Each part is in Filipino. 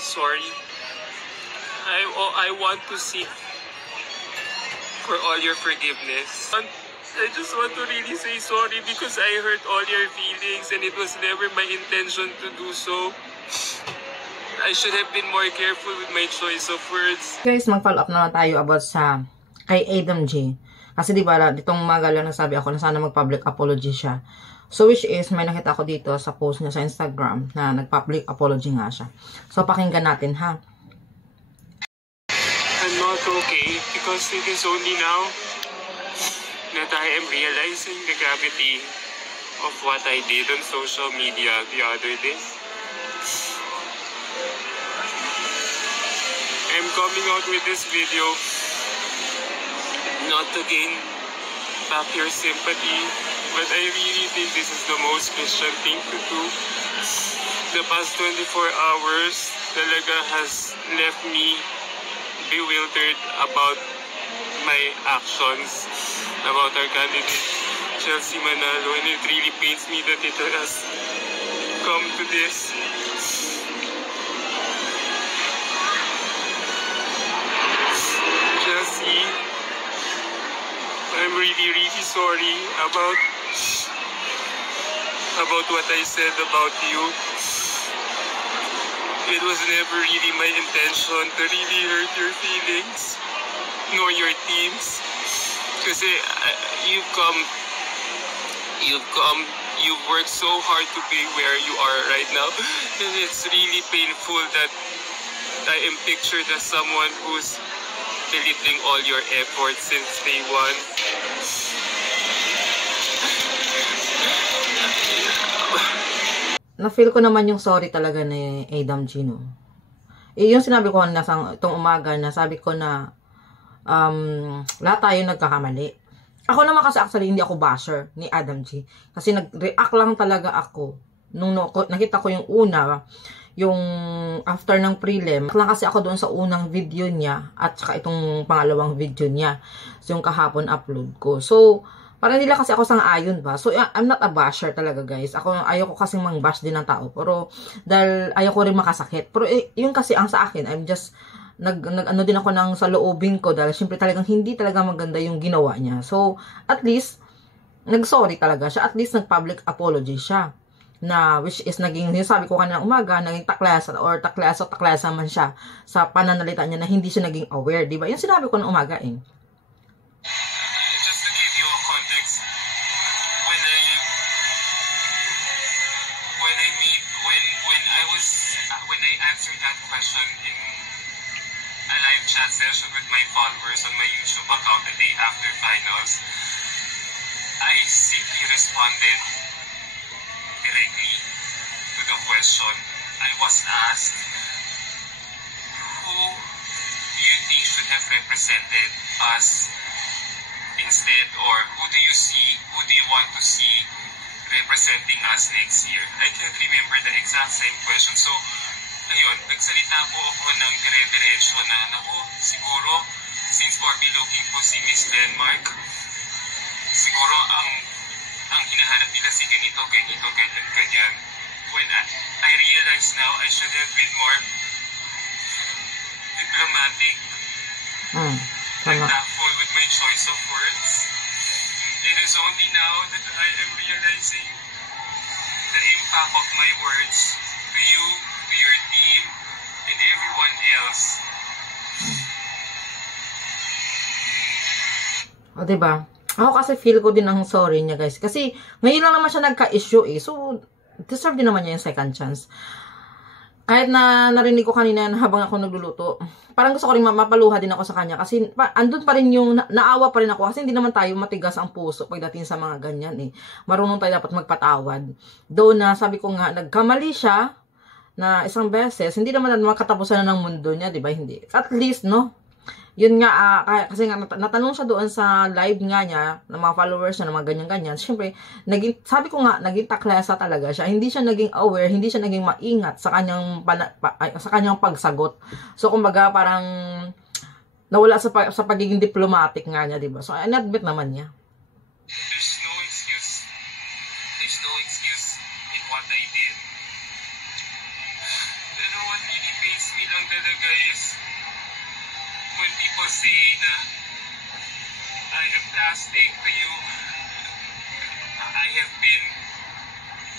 really sorry. I want to seek for all your forgiveness. I just want to really say sorry because I hurt all your feelings and it was never my intention to do so. I should have been more careful with my choice of words. Guys, mag-follow up naman tayo about sa kay Adam G. Kasi di ba, ditong umaga lang nasabi ako na sana mag-public apology siya. So which is, may nakita ko dito sa post niya sa Instagram na nag-public apology nga siya. So pakinggan natin ha. I'm not okay because it is only now that I am realizing the gravity of what I did on social media the other day. I'm coming out with this video not to gain back your sympathy, but I really think this is the most Christian thing to do. The past 24 hours talaga has left me bewildered about my actions, about our candidate, Chelsea Manalo, and it really pains me that it has come to this. Chelsea, I'm really sorry about what I said about you. It was never really my intention to really hurt your feelings, nor your teams. Kasi you've worked so hard to be where you are right now. And it's really painful that I am pictured as someone who's belittling all your efforts since day one. Na-feel ko naman yung sorry talaga ni Adam G, no? Yung sinabi ko na itong umaga na sabi ko na lahat tayo nagkakamali. Ako naman kasi actually hindi ako basher ni Adam G. Kasi nag-react lang talaga ako. Nung nakita ko yung una, yung after ng prelim, lang kasi ako doon sa unang video niya at saka itong pangalawang video niya. So yung kahapon upload ko. So, parang nila kasi ako sang-ayon ba. So, I'm not a basher talaga, guys. Ayoko kasing mang-bash din ng tao. Pero, dahil ayoko rin makasakit. Pero, yun kasi ang sa akin, I'm just, ano din ako ng sa loobin ko. Dahil, syempre talagang hindi talaga maganda yung ginawa niya. So, at least, nag-sorry talaga siya. At least, nag-public apology siya. Na, which is, naging, sabi ko kanina umaga, naging taklasa or taklasa man siya sa pananalita niya na hindi siya naging aware. Diba? Yung sinabi ko ng umaga, eh. When I answered that question in a live chat session with my followers on my YouTube account the day after finals, I simply responded directly to the question I was asked. Who do you think should have represented us instead, or who do you want to see representing us next year? I can't remember the exact same question. So, ayun, nagsalita po ako ng dire-diretso na, naku, siguro, since Barbie looking po si Miss Denmark, siguro ang hinahanap nila si ganito, ganyan. When I realize now, I should have been more diplomatic and tactful with my choice of words. It is only now that I am realizing the impact of my words to you, to your team, and everyone else. O, diba? Ako kasi feel ko din ang sorry niya, guys. Kasi ngayon lang naman siya nagka-issue eh. So, deserve din naman niya yung second chance. Kahit na narinig ko kanina na habang ako nagluluto, parang gusto ko rin mapaluha din ako sa kanya. Kasi andun pa rin yung, naawa pa rin ako. Kasi hindi naman tayo matigas ang puso pagdating sa mga ganyan eh. Marunong tayo dapat magpatawad. Though na sabi ko nga, nagkamali siya na isang beses, hindi naman makatapusan na ng mundo niya, di ba? Hindi. At least, no? Yun nga, kasi nga natanong siya doon sa live nga niya, ng mga followers niya, ng mga ganyan-ganyan. Siyempre, sabi ko nga, naging taklasa talaga siya. Hindi siya naging aware, hindi siya naging maingat sa kanyang pagsagot. So, kumbaga, parang nawala sa pagiging diplomatic nga niya, diba? So, in-admit naman niya. There's no excuse. There's no excuse in what I did. Pero what really pains me lang talaga is when people say na I am plastic to you, I have been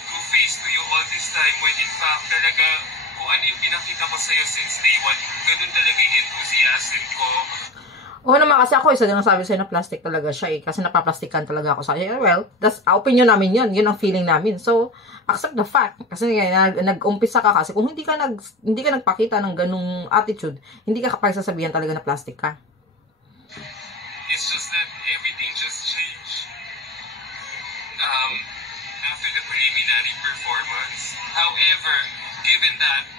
two-faced to you all this time, when in fact talaga kung ano yung pinakita ko sa'yo since day one, ganun talaga yung enthusiasm ko. Oo naman, kasi ako isa din ang sabi sa'yo na plastic talaga siya eh. Kasi napaplastikan talaga ako sa kanya. Well, that's opinion namin yun. Yun ang feeling namin. So, accept the fact. Kasi nag-umpisa ka kasi kung hindi ka nagpakita ng ganung attitude, hindi ka kapag sasabihan talaga na plastic ka. It's just that everything just changed after the preliminary performance. However, given that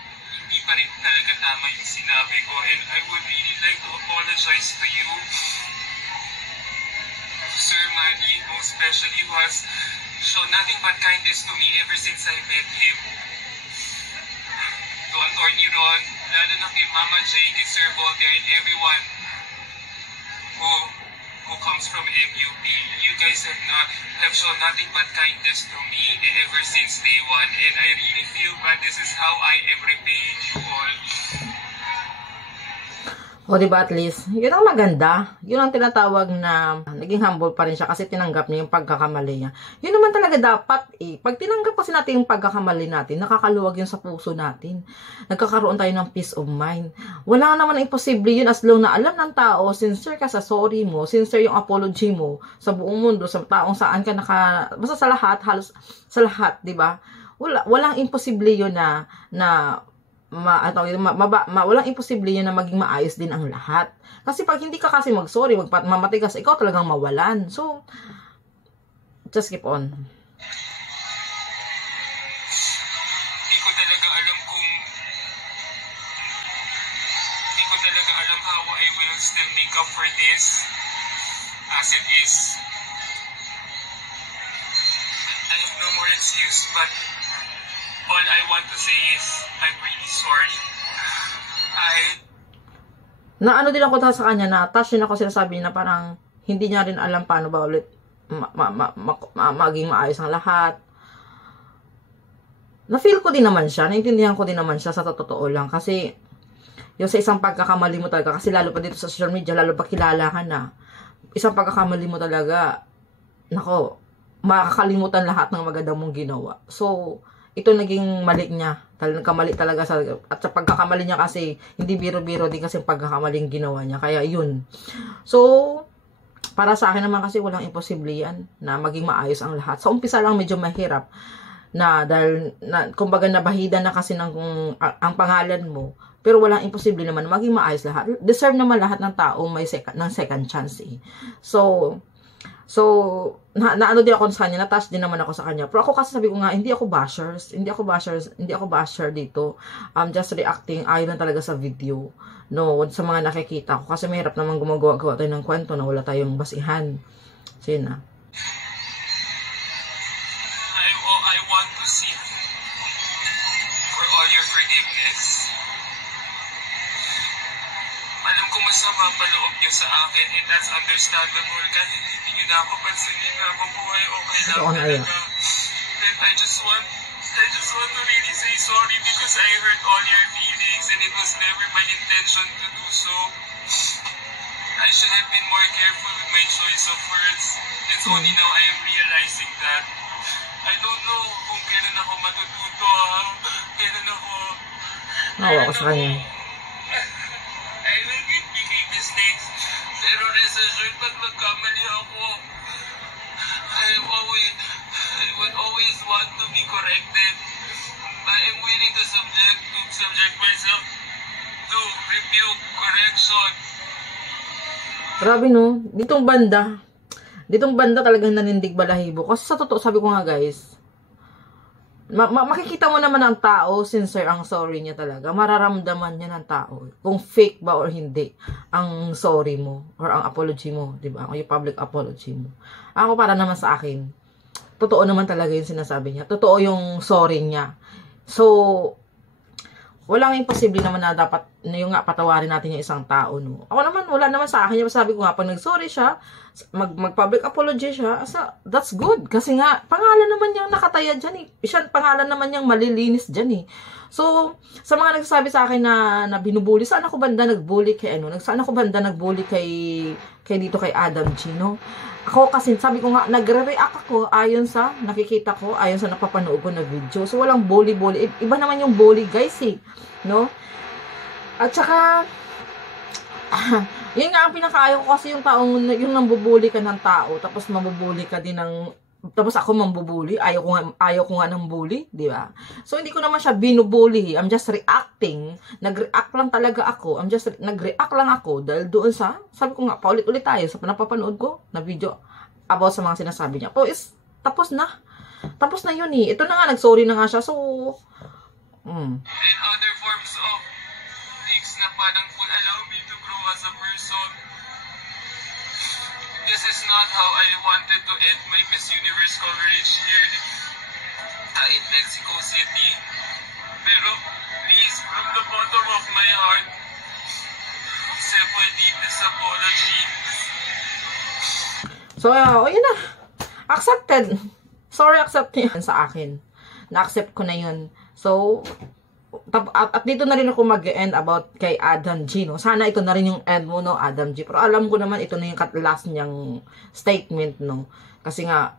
hindi pa rin talaga tama yung sinabi ko, and I would really like to apologize to you, Sir Manny, most especially, who has shown nothing but kindness to me ever since I met him. To Attorney Ron, lalo na kay Mama J, kay Sir Voltaire, and everyone who comes from MUP, you guys have shown nothing but kindness to me ever since day one, and I really feel bad. This is how I am repaying you all. O diba, at least, yun ang maganda. Yun ang tinatawag na naging humble pa rin siya kasi tinanggap niya yung pagkakamali niya. Yun naman talaga dapat eh. Pag tinanggap kasi natin yung pagkakamali natin, nakakaluwag yun sa puso natin. Nagkakaroon tayo ng peace of mind. Wala naman na imposible yun as long na alam ng tao, sincere ka sa sorry mo, sincere yung apology mo sa buong mundo, sa taong saan ka basta sa lahat, halos sa lahat, diba? Walang imposible yun walang imposible yun na maging maayos din ang lahat. Kasi pag hindi ka kasi mag-sorry, mamatigas, ikaw talagang mawalan. So, just keep on. Hindi ko talaga alam how I will still make up for this as it is. I have no more excuse, but all I want to say is, I'm really sorry. Na ano din ako sa kanya, na touch din ako sinasabi niya na parang hindi niya rin alam paano ba ulit maging maayos ang lahat. Na-feel ko din naman siya, naintindihan ko din naman siya sa totoo lang. Kasi, yung sa isang pagkakamali mo talaga, kasi lalo pa dito sa social media, lalo pa kilala ka na, isang pagkakamali mo talaga, nako, makakalimutan lahat ng maganda mong ginawa. So, ito naging mali niya. Nagkamali talaga at sa pagkakamali niya kasi, hindi biro-biro din kasi pagkakamaling ginawa niya. Kaya yun. So, para sa akin naman kasi walang imposible yan na maging maayos ang lahat. Sa umpisa lang medyo mahirap dahil kumbaga nabahida na kasi ang pangalan mo. Pero walang imposible naman maging maayos lahat. Deserve naman lahat ng tao may second chance eh. So, naano din ako sa kanya, na-touch din naman ako sa kanya. Pero ako kasi sabi ko nga, hindi ako basher dito. I'm just reacting ayon lang talaga sa video. No, sa mga nakikita ko. Kasi mahirap naman gumagawa tayo ng kwento na wala tayong basihan. So, yun na. I want to seek for all your forgiveness. Alam ko masama pa loob niyo sa akin, and that's understandable. Kahit hindi niyo na ako pansinin na mabuhay, okay lang talaga. But I just want to really say sorry because I hurt all your feelings and it was never my intention to do so. I should have been more careful with my choice of words. It's only now I am realizing that. I don't know kung kailan ako matututo, kailan ako... Nawa ko sa kanya. I will make mistakes, pero rest assured, pag magkamali ako, I would always want to be corrected. I am willing to subject myself to rebuke, correction. Grabe no, ditong banda talagang nanindig balahibo. Kasi sa totoo, sabi ko nga guys, makikita mo naman ang tao, sincere ang sorry niya talaga. Mararamdaman niya ng tao kung fake ba or hindi ang sorry mo or ang apology mo, di ba? Yung public apology mo. Ako para naman sa akin, totoo naman talaga yung sinasabi niya. Totoo yung sorry niya. So, walang imposible naman na dapat na yung nga patawarin natin yung isang tao, no. Ako naman, wala naman sa akin. Sabi ko nga, pag nag-sorry siya, mag-public apology siya, that's good. Kasi nga, pangalan naman niyang nakataya dyan eh. Pangalan naman niyang malilinis dyan eh. So, sa mga nagsasabi sa akin na binubuli, saan ako banda nagbully kay saan ako banda nagbully kay dito kay Adam G, no? Ako kasi, sabi ko nga, nagre-react ako ayon sa nakikita ko, ayon sa napapanood ko na video. So, walang bully-bully. Iba naman yung bully, guys, eh. No? At saka, yun nga ang pinakaayaw ko kasi yung taong, yung nambubuli ka ng tao, tapos mabubuli ka din ng, tapos ako mambubuli, ayaw ko nga ng bully, di ba? So, hindi ko naman siya binubuli, I'm just reacting, nag-react lang talaga ako, nag-react lang ako, dahil doon sa, sabi ko nga, paulit-ulit tayo, sa napapanood ko, na video, about sa mga sinasabi niya. Oh, tapos na yun eh, ito na nga, nag-sorry na nga siya, so, And other forms of things na parang will allow me to grow as a person. This is not how I wanted to end my Miss Universe coverage here in Mexico City. Pero please, from the bottom of my heart, accept my deepest apology. So, yun na. Accepted. Sorry, accept niya sa akin. Na-accept ko na yun. So, at dito na rin ako mag-end about kay Adam G, no? Sana ito na rin yung end mo, no, Adam G. Pero alam ko naman, ito na yung last niyang statement, no? Kasi nga,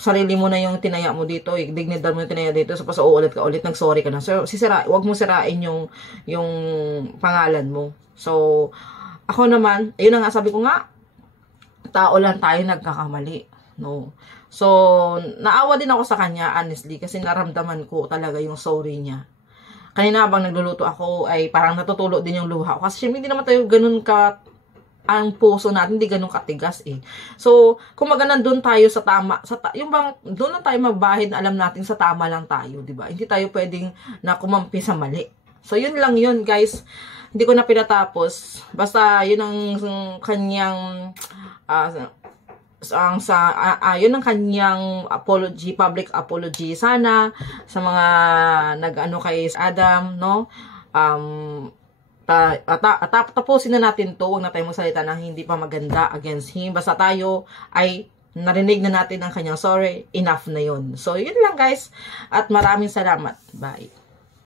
sarili mo na yung tinaya mo dito, dignidad mo yung tinaya dito, tapos uulit ka ulit, nag-sorry ka na. So, wag mo sirain yung pangalan mo. So, ako naman, ayun na nga, sabi ko nga, tao lang tayo nagkakamali, no? So, naawa din ako sa kanya, honestly, kasi naramdaman ko talaga yung sorry niya. Kanina habang nagluluto ako, ay parang natutulo din yung luha ko. Kasi hindi naman tayo ganun ang puso natin, hindi ganun katigas eh. So, kung nandun tayo sa tama, yung bang, doon lang tayo magbahid na alam natin sa tama lang tayo, di ba? Hindi tayo pwedeng na kumampi sa mali. So, yun lang yun, guys. Hindi ko na pinatapos. Basta, yun ang kanyang, yun ang kanyang apology, public apology. Sana sa mga nag-ano kay Adam, no? Tapusin na natin to. Huwag na tayo magsalita ng hindi pa maganda against him. Basta tayo ay narinig na natin ang kanyang sorry. Enough na yun. So, yun lang guys. At maraming salamat. Bye.